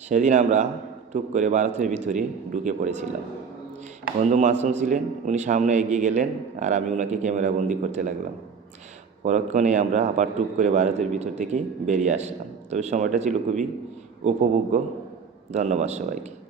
সেদিন আমরা টুক করে ভারতের ভিতরে ঢুকে পড়েছিলাম। বন্ধু মাসুম ছিলেন, উনি সামনে এগিয়ে গেলেন আর আমি ওনাকে ক্যামেরাবন্দি করতে লাগলাম। পরক্ষণে আমরা আবার টুক করে ভারতের ভিতর থেকে বেরিয়ে আসলাম। তবে সময়টা ছিল খুবই উপভোগ্য। ধন্যবাদ সবাইকে।